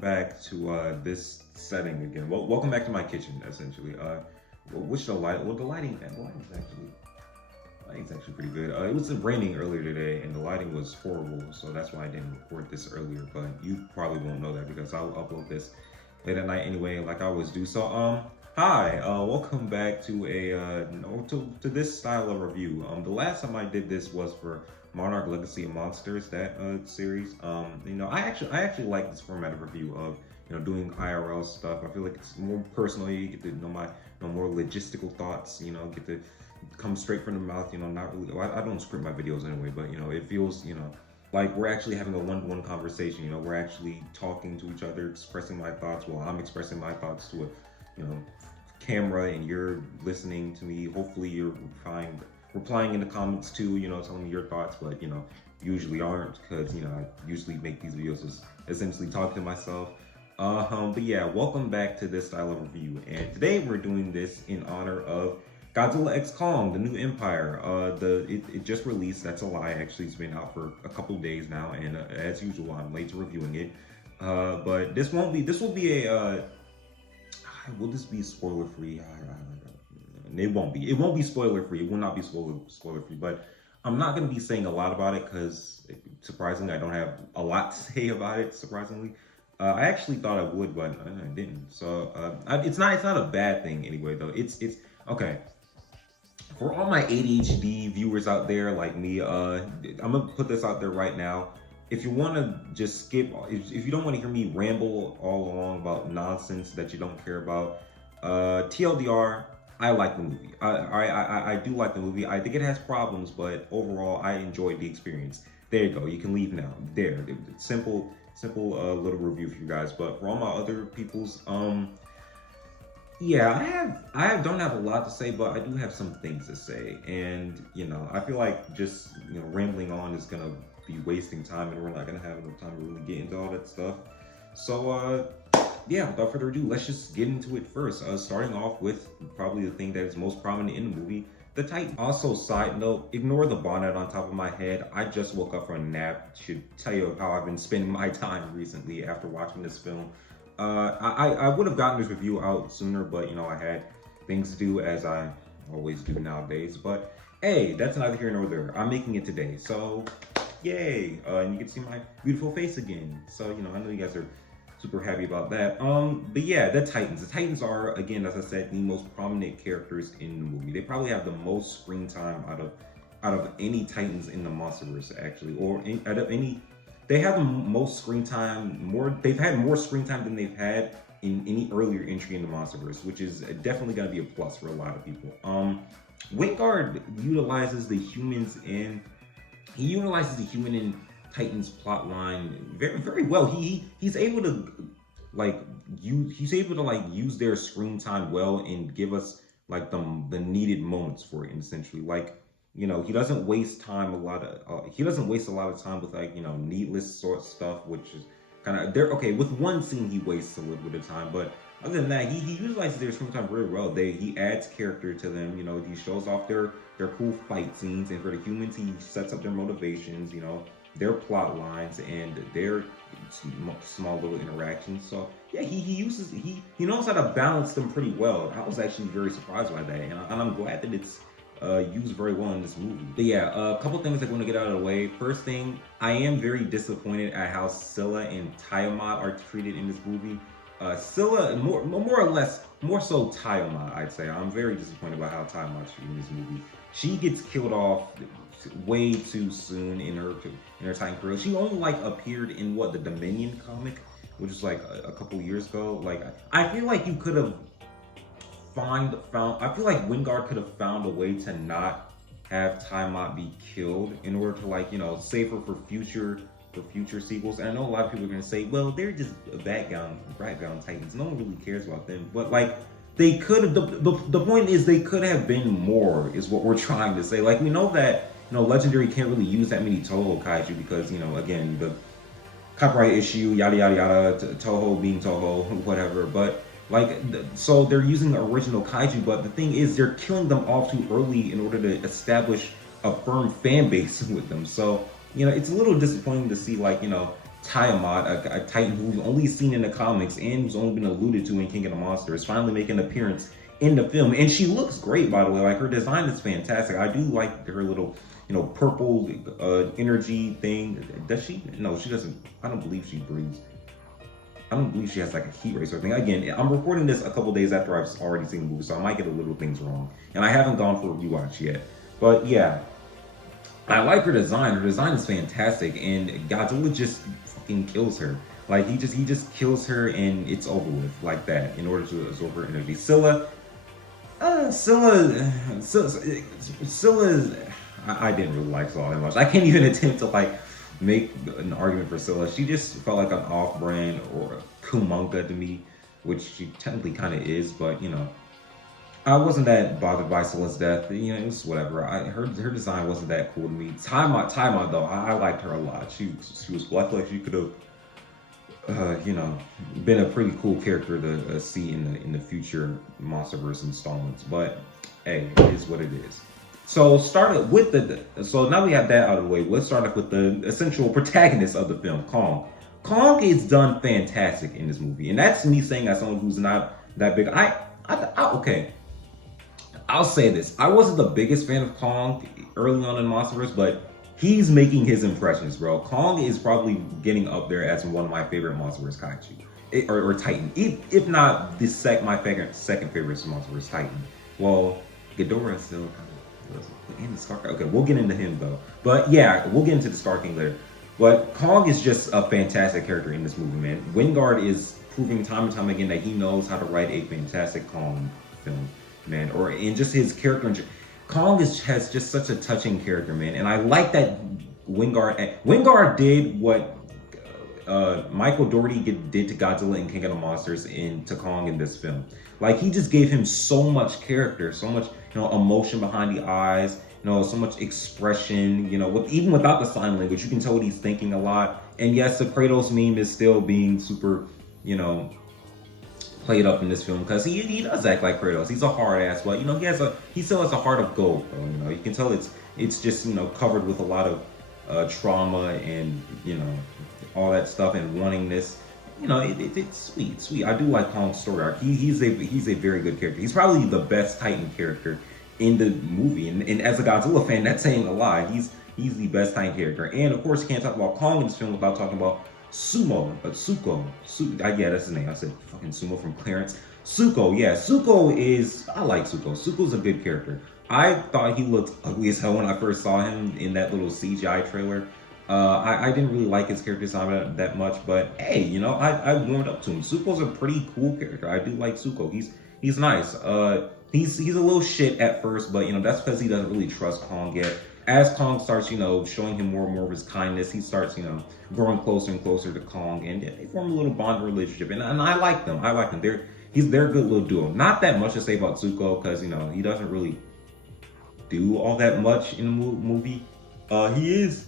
back to this setting again. Well, welcome back to my kitchen, essentially. Which the light? Well, the lighting's actually pretty good. It was raining earlier today, and the lighting was horrible, so that's why I didn't record this earlier. But you probably won't know that because I'll upload this late at night anyway, like I always do. So, hi, welcome back to to this style of review. The last time I did this was for Monarch Legacy of Monsters, that series. I actually like this format of review of doing IRL stuff. I feel like it's more personal. You get to know my more logistical thoughts. Get to come straight from the mouth. Not really. Well, I don't script my videos anyway, but it feels like we're actually having a one-to-one conversation. We're actually talking to each other, expressing my thoughts while I'm expressing my thoughts to a camera, and you're listening to me. Hopefully you're replying in the comments too, telling me your thoughts, but usually aren't, because I usually make these videos as essentially talk to myself. But yeah, welcome back to this style of review, and today we're doing this in honor of Godzilla X Kong, the new Empire. It just released. That's a lie. Actually, it's been out for a couple of days now, and as usual, I'm late to reviewing it. But this will be a will this be spoiler free? It won't be. It won't be spoiler free. It will not be spoiler free. But I'm not going to be saying a lot about it because, surprisingly, I don't have a lot to say about it. Surprisingly, I actually thought I would, but I didn't. So it's not a bad thing anyway, though. It's okay. For all my ADHD viewers out there like me, I'm gonna put this out there right now. If you want to just skip, if you don't want to hear me ramble all along about nonsense that you don't care about, TLDR, I like the movie. I do like the movie. I think it has problems, but overall, I enjoyed the experience. There you go. You can leave now. There, simple little review for you guys. But for all my other people's, yeah, I don't have a lot to say, but I do have some things to say, and I feel like just rambling on is gonna be wasting time, and we're not gonna have enough time to really get into all that stuff. So yeah, without further ado, let's just get into it first. Starting off with probably the thing that is most prominent in the movie, the Titan. Also, side note, ignore the bonnet on top of my head. I just woke up from a nap. Should tell you how I've been spending my time recently after watching this film. I would have gotten this review out sooner, but I had things to do, as I always do nowadays. But hey, that's neither here nor there. I'm making it today, so yay! And you can see my beautiful face again. So I know you guys are super happy about that. But yeah, the Titans. The Titans are, again, as I said, the most prominent characters in the movie. They probably have the most screen time out of any Titans in the MonsterVerse, actually, or out of any. They have the most screen time. They've had more screen time than they've had in any earlier entry in the MonsterVerse, which is definitely going to be a plus for a lot of people. Wingard utilizes the humans in. He utilizes the human and Titans plot line very, very well. He's able to use their screen time well and give us like the needed moments for it, essentially. He doesn't waste time he doesn't waste a lot of time with needless sort of stuff, which is kind of there. Okay, with one scene he wastes a little bit of time, but other than that, he utilizes their screen time very well. He adds character to them. He shows off their cool fight scenes, and for the humans, he sets up their motivations. Their plot lines and their small little interactions. So yeah, he knows how to balance them pretty well. I was actually very surprised by that, and I'm glad that it's used very well in this movie. But yeah, a couple things I want to get out of the way. First thing, I am very disappointed at how Scylla and Tiamat are treated in this movie. Scylla, more or less, more so Tiamat, I'd say. I'm very disappointed by how Tiamat's treated in this movie. She gets killed off way too soon in her Titan career. She only appeared in the Dominion comic, which was a couple years ago. I feel like you could have I feel like Wingard could have found a way to not have Tiamat be killed in order to save her for future sequels. And I know a lot of people are gonna say, well, they're just background Titans. No one really cares about them. But they could have. The point is, they could have been more. Is what we're trying to say. We know that Legendary can't really use that many Toho kaiju because again, the copyright issue, yada yada yada. Toho being Toho, whatever. But so they're using the original kaiju, but the thing is, they're killing them off too early in order to establish a firm fan base with them. So it's a little disappointing to see Tiamat, a Titan who's only seen in the comics and who's only been alluded to in King of the Monsters, finally making an appearance in the film. And she looks great, by the way. Like, her design is fantastic. I do like her little, purple energy thing. Does she? No, she doesn't. I don't believe she breathes. I don't believe she has like a heat ray or thing. Again, I'm recording this a couple days after I've already seen the movie, so I might get a little things wrong. And I haven't gone for a rewatch yet. But yeah, I like her design. Her design is fantastic, and Godzilla just fucking kills her. Like, he just kills her, and it's over with like that in order to absorb her energy. Scylla, I didn't really like Scylla that much. I can't even attempt to like make an argument for Scylla. She just felt like an off-brand or a kumonga to me, which she technically kind of is, but I wasn't that bothered by Scylla's death. It was whatever. Her design wasn't that cool to me. Taima though, I liked her a lot. She was black, like she could have, been a pretty cool character to see in the future MonsterVerse installments. But hey, it is what it is. So so now we have that out of the way. Let's start off with the essential protagonist of the film, Kong. Kong is done fantastic in this movie, and that's me saying as someone who's not that big. Okay. I'll say this. I wasn't the biggest fan of Kong early on in MonsterVerse, but he's making his impressions, bro. Kong is probably getting up there as one of my favorite MonsterVerse kaiju. Or Titan. If not my second favorite MonsterVerse Titan. Well, Ghidorah is still kind of... And the Scar... Okay, we'll get into him, though. But yeah, we'll get into the Scar King later. But Kong is just a fantastic character in this movie, man. Wingard is proving time and time again that he knows how to write a fantastic Kong film. Man, or in just his character. Kong has just such a touching character, man, and I like that Wingard did what Michael Dougherty did to Godzilla and King of the Monsters to Kong in this film. Like, he just gave him so much character, so much emotion behind the eyes, so much expression. Even without the sign language, you can tell what he's thinking a lot. And yes, the Kratos meme is still being super, played up in this film, because he does act like Kratos. He's a hard ass, but he still has a heart of gold, though. You can tell it's just covered with a lot of trauma and all that stuff, and wanting this. It's sweet. I do like Kong's story arc. He's a very good character. He's probably the best Titan character in the movie, and as a Godzilla fan, that's saying a lot. He's the best Titan character, and of course, you can't talk about Kong in this film without talking about Sumo, yeah, that's his name. I said fucking Sumo from Clarence. Suko, yeah, I like Suko. Suko's a good character. I thought he looked ugly as hell when I first saw him in that little CGI trailer. I didn't really like his character design that much, but hey, I warmed up to him. Suko's a pretty cool character. I do like Suko. He's nice. He's a little shit at first, but that's because he doesn't really trust Kong yet. As Kong starts, showing him more and more of his kindness, he starts, growing closer and closer to Kong, and they form a little bond relationship. And I like them. They're a good little duo. Not that much to say about Zuko, because he doesn't really do all that much in the movie. He's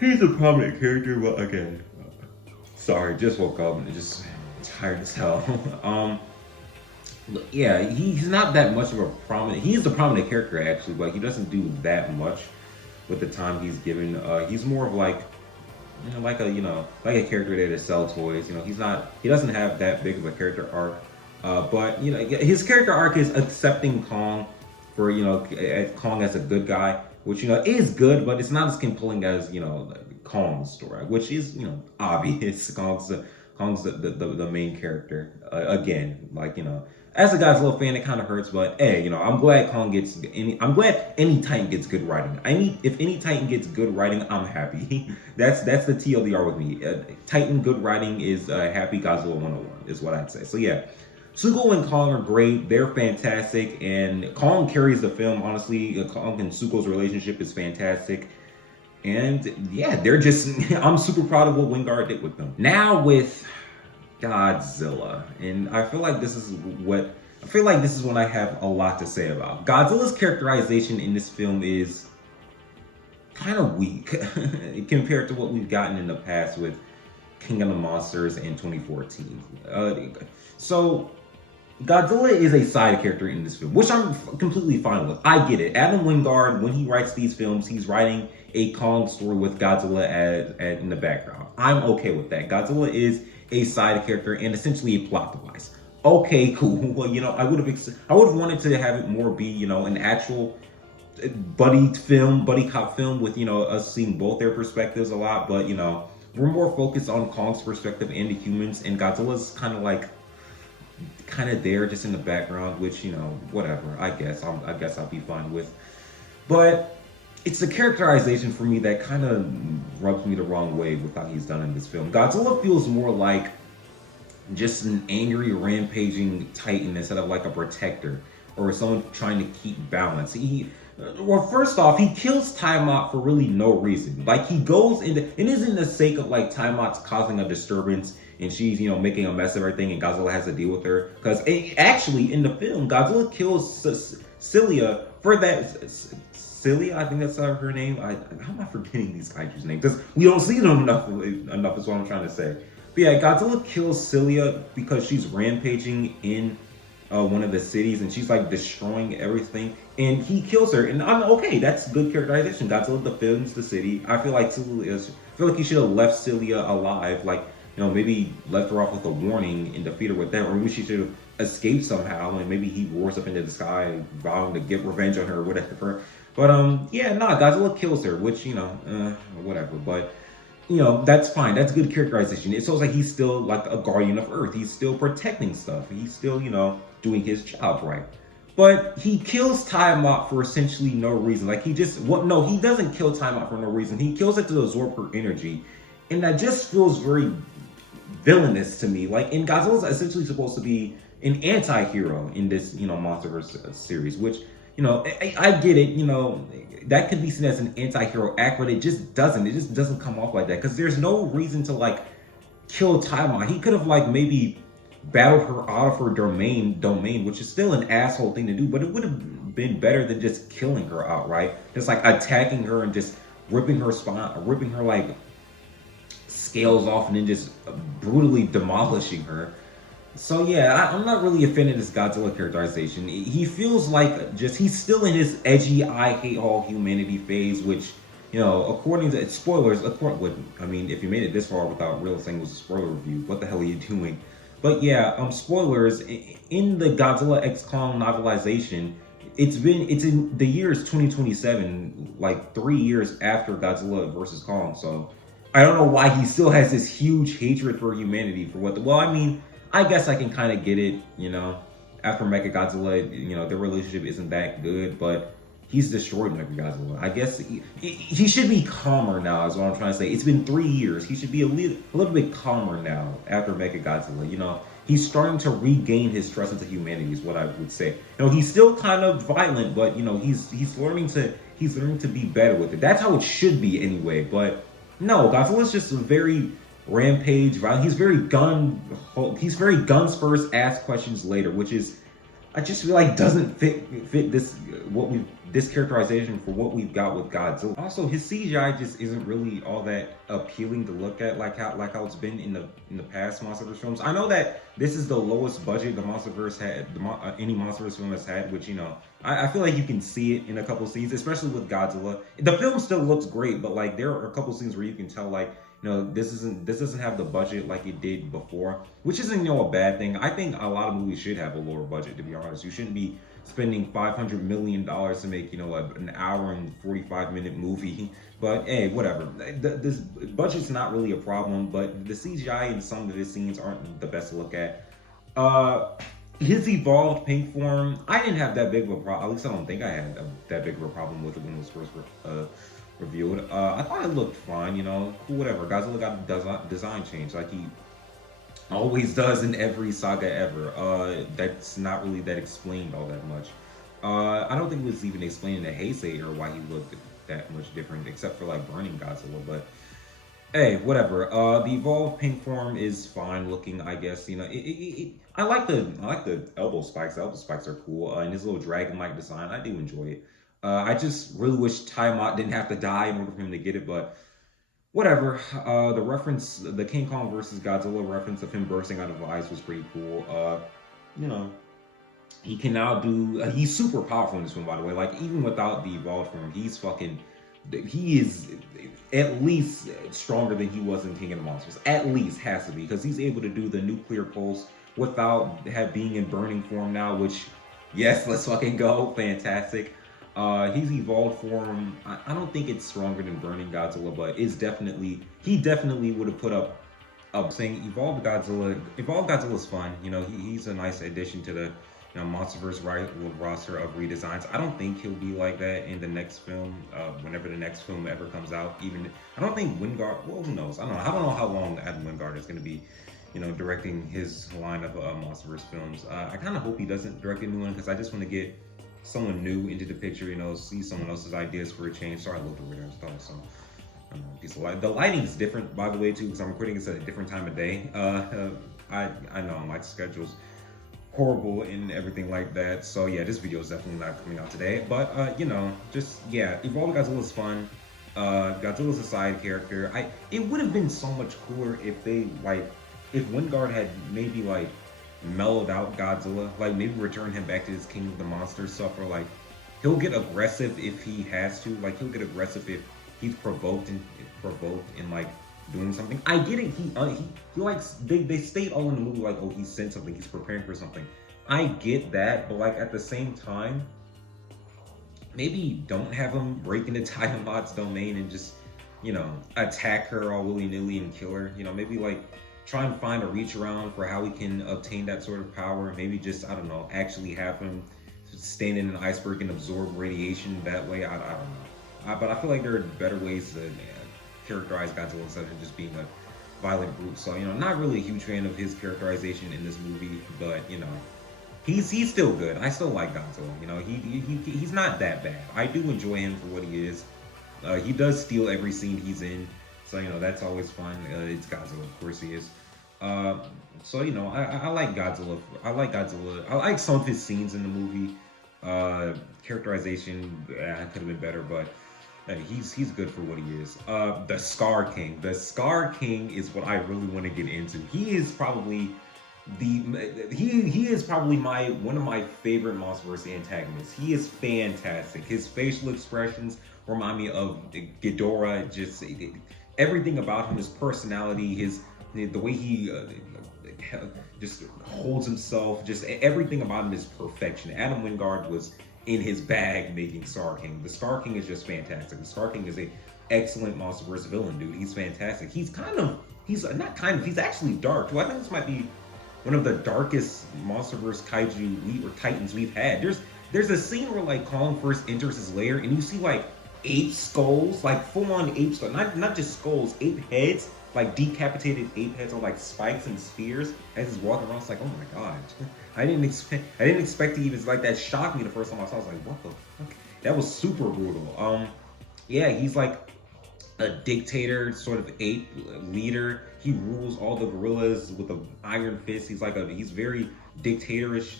a prominent character, but again, sorry, just woke up and just tired as hell. Yeah, he's not that much of a prominent. He's the prominent character actually, but he doesn't do that much with the time he's given. He's more of like a character there to sell toys. He doesn't have that big of a character arc. But his character arc is accepting Kong for Kong as a good guy, which is good, but it's not as compelling as Kong's story, which is obvious. Kong's the main character. Again, as a Godzilla fan, it kind of hurts, but hey, I'm glad I'm glad any Titan gets good writing. If any Titan gets good writing, I'm happy. that's the TLDR with me. Titan good writing is happy Godzilla 101 is what I'd say. So yeah, Suko and Kong are great. They're fantastic, and Kong carries the film. Honestly, Kong and Suko's relationship is fantastic. And yeah, they're just, I'm super proud of what Wingard did with them. Now with Godzilla, and I feel like this is when I have a lot to say about. Godzilla's characterization in this film is kind of weak compared to what we've gotten in the past with King of the Monsters in 2014. So Godzilla is a side character in this film, which I'm completely fine with. I get it. Adam Wingard, when he writes these films, he's writing a Kong story with Godzilla as in the background. I'm okay with that. Godzilla is a side character and essentially a plot device. Okay, cool. Well, I would have wanted to have it more be, an actual buddy cop film with us seeing both their perspectives a lot, but we're more focused on Kong's perspective and the humans, and Godzilla's kind of there just in the background, which whatever. I guess I'll be fine with. But it's the characterization for me that kind of rubs me the wrong way with how he's done in this film. Godzilla feels more like just an angry, rampaging titan instead of like a protector or someone trying to keep balance. Well, first off, he kills Tiamat for really no reason. Like he goes into, it isn't the sake of like Tiamat's causing a disturbance and she's making a mess of everything, and Godzilla has to deal with her. Because actually in the film, Godzilla kills Celia for that. Celia, I think that's her name. How am I forgetting these kaijus' names? Because we don't see them enough. Enough is what I'm trying to say. But yeah, Godzilla kills Celia because she's rampaging in one of the cities, and she's like destroying everything, and he kills her. And I'm okay. That's good characterization. Godzilla defends the city. I feel like he should have left Celia alive. Like maybe left her off with a warning and defeat her with that, or maybe she should have escaped somehow, and maybe he roars up into the sky, vowing to get revenge on her or whatever. But yeah, nah, Godzilla kills her, which whatever. But that's fine. That's good characterization. It shows like he's still like a guardian of Earth. He's still protecting stuff. He's still doing his job right. But he kills Tiamat for essentially no reason. Like he just what? No, he doesn't kill Tiamat for no reason. He kills it to absorb her energy, and that just feels very villainous to me. Like, and Godzilla's essentially supposed to be an anti-hero in this, MonsterVerse series, which, I get it, that could be seen as an anti-hero act, but it just doesn't. It just doesn't come off like that because there's no reason to like kill Taiwan. He could have like maybe battled her out of her domain, which is still an asshole thing to do, but it would have been better than just killing her outright. Just like attacking her and just ripping her spine, ripping her like scales off and then just brutally demolishing her. So yeah, I'm not really a fan of this Godzilla characterization. He feels like he's still in his edgy I hate all humanity phase, which according to spoilers, I mean, if you made it this far without real saying it was a spoiler review, what the hell are you doing? But yeah, spoilers in the Godzilla X Kong novelization. It's in the year is 2027, like 3 years after Godzilla versus Kong. So I don't know why he still has this huge hatred for humanity for what. Well, I mean, I guess I can kind of get it. After Mechagodzilla, their relationship isn't that good, but he's destroyed Mechagodzilla. I guess he should be calmer now. Is what I'm trying to say. It's been 3 years. He should be a little bit calmer now after Mechagodzilla. He's starting to regain his trust into humanity. Is what I would say. He's still kind of violent, but he's learning to be better with it. That's how it should be anyway. But no, Godzilla's just a very rampage violent. He's very guns first, ask questions later, which is I just feel like doesn't fit this characterization for what we've got with Godzilla. Also, his CGI just isn't really all that appealing to look at, like how it's been in the past MonsterVerse films. I know that this is the lowest budget the MonsterVerse had, any MonsterVerse film has had, which I feel like you can see it in a couple scenes, especially with Godzilla. The film still looks great, but like there are a couple scenes where you can tell like this doesn't have the budget like it did before, which isn't a bad thing. I think a lot of movies should have a lower budget, to be honest. You shouldn't be spending $500 million to make an hour and 45-minute movie. But hey, whatever. This budget's not really a problem, but the CGI in some of the scenes aren't the best to look at. His evolved pink form, I didn't have that big of a problem. At least I don't think I had that big of a problem with it when it was first revealed. I thought it looked fine, cool, whatever. Godzilla got a design change like he always does in every saga ever. That's not really that explained all that much. I don't think it was even explained in the Heisei or why he looked that much different, except for like burning Godzilla. But hey, whatever. The evolved pink form is fine looking, I guess. I like the elbow spikes. The elbow spikes are cool. And his little dragon-like design, I do enjoy it. I just really wish Tiamat didn't have to die in order for him to get it, but whatever. The King Kong versus Godzilla reference of him bursting out of ice was pretty cool. He can now do. He's super powerful in this one, by the way. Like even without the evolved form, he's fucking. He is at least stronger than he was in King of the Monsters. At least has to be because he's able to do the nuclear pulse without being in burning form now. Which, yes, let's fucking go. Fantastic. He's evolved form. I don't think it's stronger than Burning Godzilla, but it's definitely he definitely would have put up saying Evolved Godzilla. Evolved Godzilla's fun. You know, he's a nice addition to the MonsterVerse roster of redesigns. I don't think he'll be like that in the next film, whenever the next film ever comes out. Even I don't think Wingard. Well, who knows? I don't know. I don't know how long Adam Wingard is going to be, directing his line of MonsterVerse films. I kind of hope he doesn't direct a new one because I just want to get someone new into the picture. See someone else's ideas for a change. Sorry, I looked over there and stuff. So. Piece of light. The lighting's different, by the way, too, because I'm recording this at a different time of day. I know my schedule's horrible and everything like that. So yeah, this video is definitely not coming out today. But just yeah, Evolved Godzilla's fun. Godzilla's a side character. It would have been so much cooler if they if Wingard had maybe mellowed out Godzilla, maybe return him back to his King of the Monsters stuff, or he'll get aggressive if he has to. He'll get aggressive if he's provoked and doing something. I get it. He likes they state all in the movie oh, he sent something, he's preparing for something. I get that, but at the same time, maybe don't have him break into Tiamat's domain and just attack her all willy-nilly and kill her. Maybe try and find a reach around for how he can obtain that sort of power. Maybe just, I don't know, actually have him stand in an iceberg and absorb radiation that way. I don't know. But I feel like there are better ways to characterize Godzilla instead of just being a violent brute. So, not really a huge fan of his characterization in this movie, but, he's still good. I still like Godzilla. He's not that bad. I do enjoy him for what he is. He does steal every scene he's in, so, that's always fun. It's Godzilla, of course he is. So, I like Godzilla. I like Godzilla. I like some of his scenes in the movie. Characterization could have been better, but he's good for what he is. The Scar King. The Scar King is what I really want to get into. He is probably he is probably one of my favorite MonsterVerse antagonists. He is fantastic. His facial expressions remind me of Ghidorah. Just everything about him, his personality, the way he just holds himself, just everything about him is perfection. Adam Wingard was in his bag making Scar King. The Scar King is just fantastic. The Scar King is a excellent MonsterVerse villain, dude. He's fantastic. He's actually dark. Well, I think this might be one of the darkest MonsterVerse kaiju or titans we've had. There's a scene where Kong first enters his lair and you see ape skulls, full-on ape skulls, not just skulls, ape heads, decapitated ape heads on spikes and spears as he's walking around. It's oh my god. I didn't expect to even that shocked me the first time I saw it. I was what the fuck? That was super brutal. Yeah, he's a dictator, sort of ape leader. He rules all the gorillas with an iron fist. He's he's very dictatorish,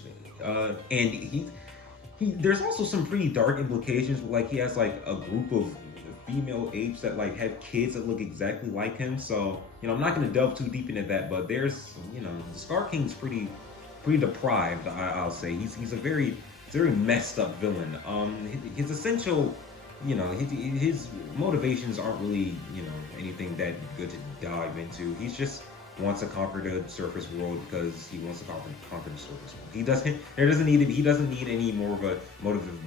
and there's also some pretty dark implications. He has a group of female apes that have kids that look exactly like him. So I'm not going to delve too deep into that, but there's the Scar King's pretty deprived. I'll say he's a very messed up villain. His essential, his motivations aren't really anything that good to dive into. He's just wants to conquer the surface world because he wants to conquer the surface world. He doesn't need any more of a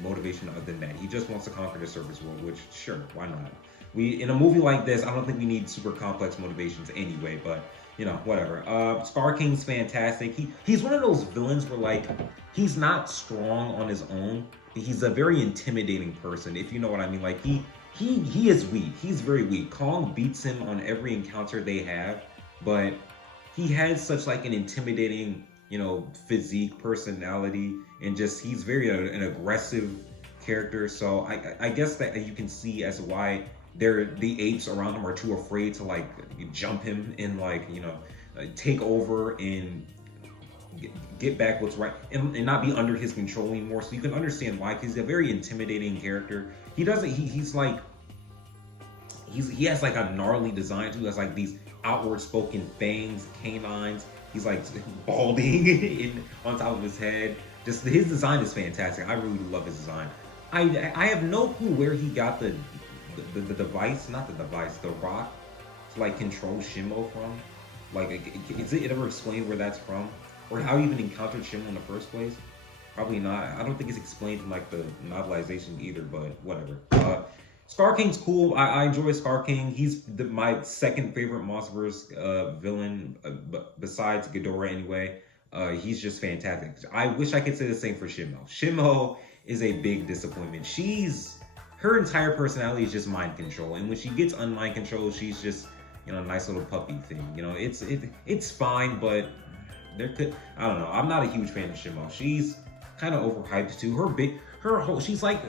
motivation other than that. He just wants to conquer the surface world, which sure, why not? In a movie like this, I don't think we need super complex motivations anyway, but whatever. Scar King's fantastic. He's one of those villains where he's not strong on his own. He's a very intimidating person, if you know what I mean. He is weak. He's very weak. Kong beats him on every encounter they have, but he has such an intimidating, physique, personality, and just he's very an aggressive character. So I guess that you can see as to why the apes around him are too afraid to jump him and take over and get back what's right and not be under his control anymore. So you can understand why, because he's a very intimidating character. He has a gnarly design too. He has these outward spoken fangs, canines. He's balding on top of his head. Just his design is fantastic. I really love his design. I have no clue where he got the device, not the device, the rock to like control Shimo from. Like, is it ever explained where that's from, or how he even encountered Shimo in the first place? Probably not. I don't think it's explained in like the novelization either, but whatever. Scar King's cool. I enjoy Scar King. He's my second favorite Monsterverse villain, besides Ghidorah anyway. He's just fantastic. I wish I could say the same for Shimo. Shimo is a big disappointment. Her entire personality is just mind control, and when she gets unmind control, she's just a nice little puppy thing. It's fine, but I don't know. I'm not a huge fan of Shimo. She's kind of overhyped too. Her whole she's like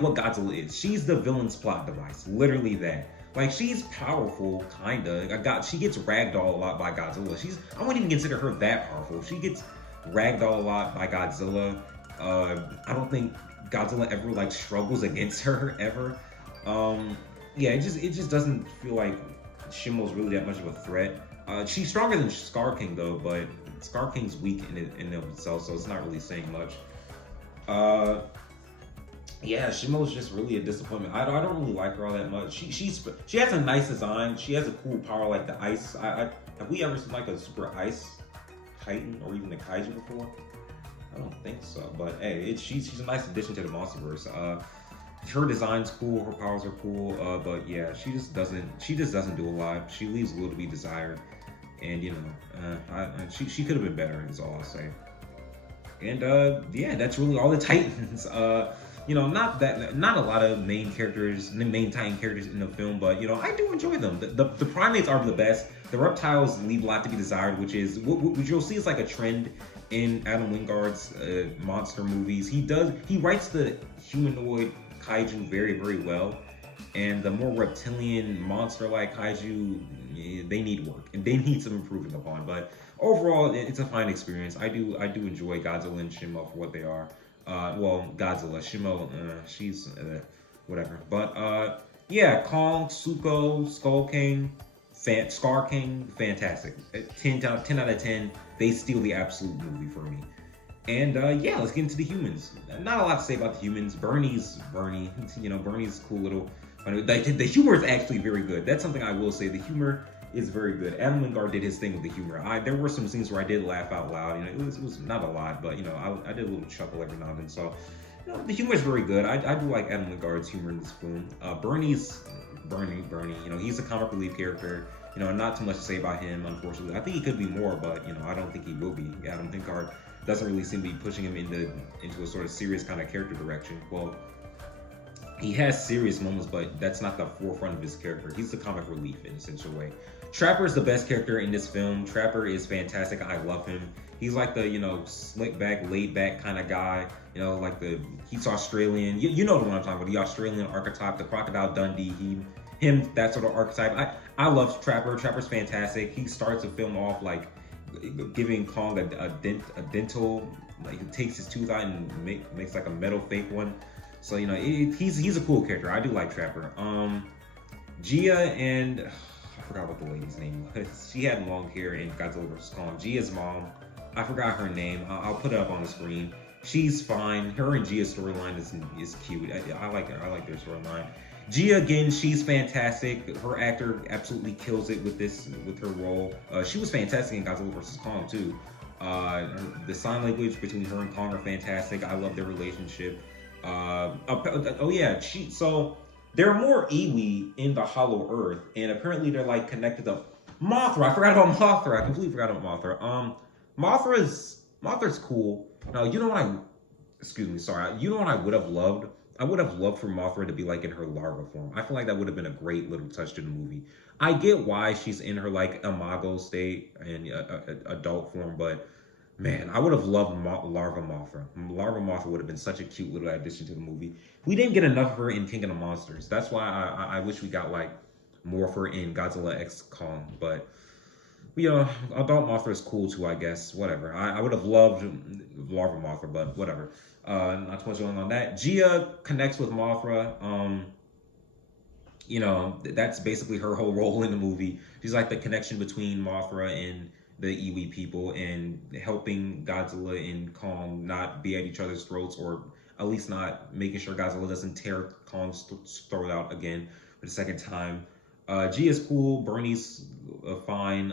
what Godzilla is. She's the villain's plot device. Literally that. Like, she's powerful, kinda. She gets ragdoll a lot by Godzilla. I wouldn't even consider her that powerful. She gets ragdoll a lot by Godzilla. I don't think Godzilla ever like struggles against her ever. Yeah, it just doesn't feel like Shimo's really that much of a threat. She's stronger than Scar King though, but Scar King's weak in of itself, so it's not really saying much. Yeah, Shimo's just really a disappointment. I don't really like her all that much. She has a nice design. She has a cool power like the ice. Have we ever seen like a super ice titan or even a kaiju before? I don't think so. But hey, she's a nice addition to the Monsterverse. Her design's cool. Her powers are cool. But yeah, she just doesn't do a lot. She leaves a little to be desired. And she could have been better. Is all I'll say. And yeah, that's really all the Titans. Not a lot of main Titan characters in the film, but I do enjoy them. The primates are the best. The reptiles leave a lot to be desired, which you'll see is like a trend in Adam Wingard's monster movies. He writes the humanoid kaiju very, very well, and the more reptilian monster-like kaiju, they need work and they need some improving upon. But overall, it's a fine experience. I do enjoy Godzilla and Shimo for what they are. Well, Godzilla, Shimo, she's whatever. But yeah, Kong, Suko, Skull King, Scar King, fantastic. 10 out of 10. They steal the absolute movie for me. And yeah, let's get into the humans. Not a lot to say about the humans. Bernie's Bernie. Bernie's cool little. The humor is actually very good. That's something I will say. The humor is very good. Adam Wingard did his thing with the humor. There were some scenes where I did laugh out loud. It was not a lot, but I did a little chuckle every now and then. So the humor is very good. I do like Adam Wingard's humor in this film. Bernie's Bernie. He's a comic relief character. Not too much to say about him, unfortunately. I think he could be more, but I don't think he will be. Adam Wingard doesn't really seem to be pushing him into a sort of serious kind of character direction. Well, he has serious moments, but that's not the forefront of his character. He's the comic relief in a essential way. Trapper is the best character in this film. Trapper is fantastic. I love him. He's like the, slick back, laid back kind of guy. He's Australian. You know the one I'm talking about. The Australian archetype, the Crocodile Dundee. Him, that sort of archetype. I love Trapper. Trapper's fantastic. He starts the film off like giving Kong a dental, like he takes his tooth out and makes like a metal fake one. So he's a cool character. I do like Trapper. Gia and I forgot what the lady's name was. She had long hair in Godzilla vs. Kong. Gia's mom, I forgot her name. I'll put it up on the screen. She's fine. Her and Gia's storyline is cute. I like her. I like their storyline. Gia, again, she's fantastic. Her actor absolutely kills it with her role. She was fantastic in Godzilla vs. Kong too. The sign language between her and Kong are fantastic. I love their relationship. Oh yeah, so there are more Iwi in the Hollow Earth, and apparently they're like connected to Mothra. I forgot about Mothra. I completely forgot about Mothra. Mothra's cool. Now you know what I would have loved? I would have loved for Mothra to be like in her larva form. I feel like that would have been a great little touch to the movie. I get why she's in her like imago state and adult form, but man, I would have loved Larva Mothra. Larva Mothra would have been such a cute little addition to the movie. We didn't get enough of her in King of the Monsters. That's why I wish we got like more of her in Godzilla X Kong. But adult Mothra is cool too, I guess. Whatever. I would have loved Larva Mothra, but whatever. Not too much going on that. Gia connects with Mothra. That's basically her whole role in the movie. She's like the connection between Mothra and the Iwi people and helping Godzilla and Kong not be at each other's throats, or at least not making sure Godzilla doesn't tear Kong's throat out again for the second time. G is cool. Bernie's fine.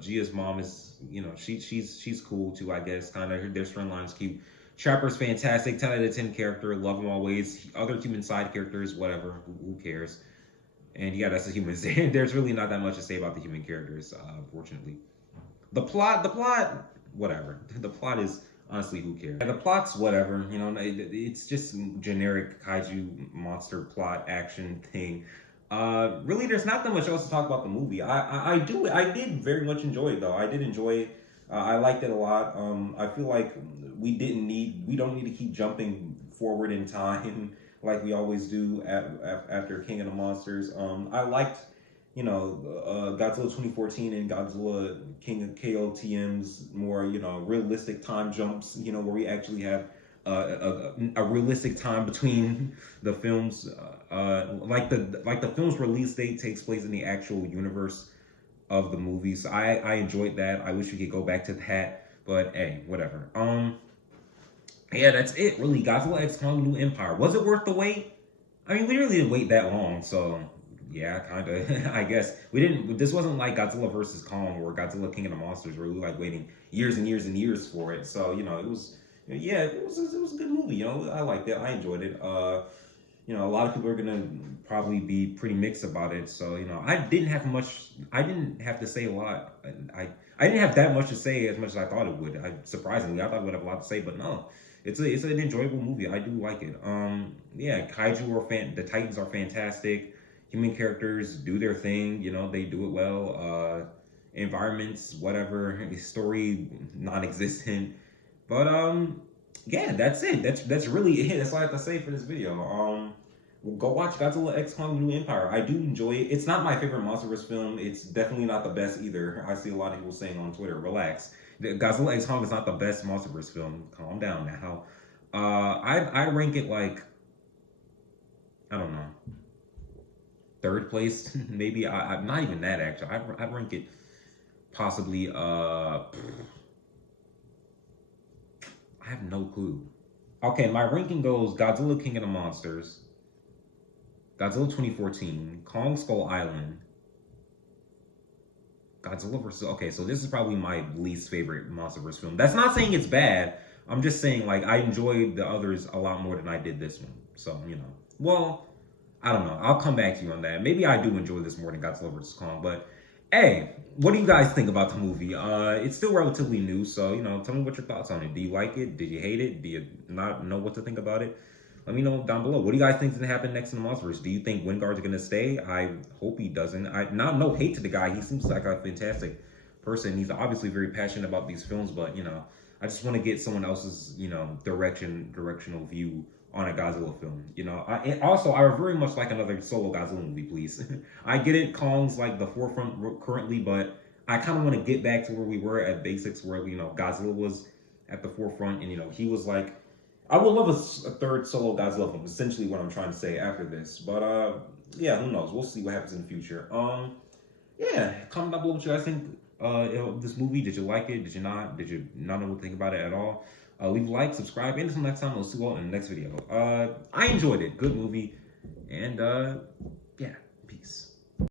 Gia's mom is, she's cool too, I guess. Kind of their storyline's cute. Trapper's fantastic. 10 out of 10 character. Love him always. Other human side characters, whatever. Who cares? And yeah, that's the humans. There's really not that much to say about the human characters, unfortunately. The plot, whatever. The plot is honestly, who cares? The plot's whatever. It's just generic kaiju monster plot action thing. Really, there's not that much else to talk about the movie. I did very much enjoy it though. I did enjoy it. I liked it a lot. I feel like we don't need to keep jumping forward in time like we always do after King of the Monsters. I liked, Godzilla 2014 and Godzilla King of KOTM's more, realistic time jumps, where we actually have a realistic time between the films. Like the film's release date takes place in the actual universe of the movies. I enjoyed that. I wish we could go back to that, but hey, whatever. Yeah, that's it. Really, Godzilla X Kong New Empire. Was it worth the wait? I mean, we really didn't wait that long, so yeah, kind of. I guess we didn't. This wasn't like Godzilla versus Kong or Godzilla King of the Monsters, where we were like waiting years and years and years for it. So it was. Yeah, it was a good movie. I liked it. I enjoyed it. A lot of people are gonna probably be pretty mixed about it. So I didn't have much. I didn't have to say a lot. I didn't have that much to say as much as I thought it would. Surprisingly, I thought I would have a lot to say, but no. It's an enjoyable movie. I do like it. Yeah, kaiju the Titans are fantastic. Human characters do their thing. They do it well. Environments, whatever. Story non-existent. But yeah, that's it. That's really it. That's all I have to say for this video. Go watch Godzilla X Kong New Empire. I do enjoy it. It's not my favorite MonsterVerse film. It's definitely not the best either. I see a lot of people saying on Twitter, relax. Godzilla X Kong is not the best MonsterVerse film. Calm down now. I rank it like, I don't know, third place maybe. I'm not even that actually. I rank it possibly I have no clue. Okay, my ranking goes Godzilla King of the Monsters, Godzilla 2014, Kong Skull Island, Godzilla versus... Okay, so this is probably my least favorite MonsterVerse film. That's not saying it's bad. I'm just saying, like, I enjoyed the others a lot more than I did this one. So, Well, I don't know. I'll come back to you on that. Maybe I do enjoy this more than Godzilla vs. Kong. But, hey, what do you guys think about the movie? It's still relatively new, so, tell me what your thoughts on it. Do you like it? Did you hate it? Do you not know what to think about it? Let me know down below. What do you guys think is going to happen next in the MonsterVerse? Do you think Wingard's going to stay? I hope he doesn't. No hate to the guy. He seems like a fantastic person. He's obviously very passionate about these films, but, I just want to get someone else's, directional view on a Godzilla film. I would very much like another solo Godzilla movie, please. I get it. Kong's like the forefront currently, but I kind of want to get back to where we were at basics, where, Godzilla was at the forefront and, he was like, I would love a third solo Godzilla film, essentially what I'm trying to say after this. But, yeah, who knows? We'll see what happens in the future. Yeah, comment down below what you guys think of this movie. Did you like it? Did you not? Did you not know what to think about it at all? Leave a like, subscribe, and until next time, we'll see you all in the next video. I enjoyed it. Good movie. And, yeah, peace.